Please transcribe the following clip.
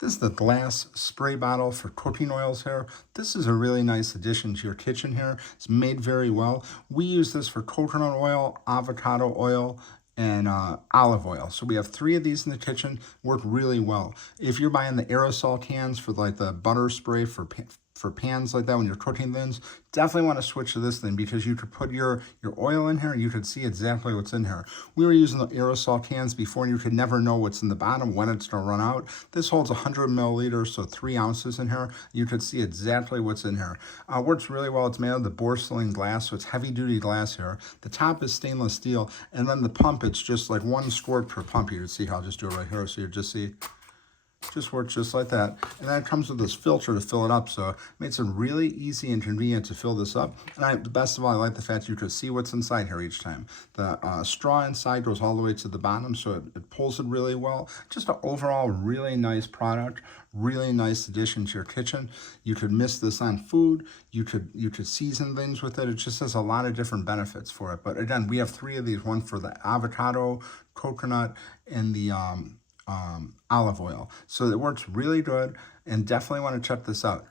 This is the glass spray bottle for cooking oils here. This is a really nice addition to your kitchen here. It's made very well. We use this for coconut oil, avocado oil, and olive oil. So we have 3 of these in the kitchen, work really well. If you're buying the aerosol cans for like the butter spray for pans like that when you're cooking things, definitely want to switch to this thing because you could put your oil in here and you could see exactly what's in here. We were using the aerosol cans before and you could never know what's in the bottom, when it's going to run out. This holds 100 milliliters, so 3 ounces in here. You could see exactly what's in here. Works really well. It's made out of the porcelain glass, so it's heavy duty glass here. The top is stainless steel, and then the pump, it's just like 1 squirt per pump. You can see how I'll just do it right here, so you just see just works just like that. And then it comes with this filter to fill it up, so it makes it really easy and convenient to fill this up. And the best of all, I like the fact you can see what's inside here each time. The straw inside goes all the way to the bottom, so it pulls it really well. Just an overall really nice product, really nice addition to your kitchen. You could mix this on food. You could season things with it. It just has a lot of different benefits for it. But again, we have 3 of these, one for the avocado, coconut, and the olive oil. So it works really good, and definitely want to check this out.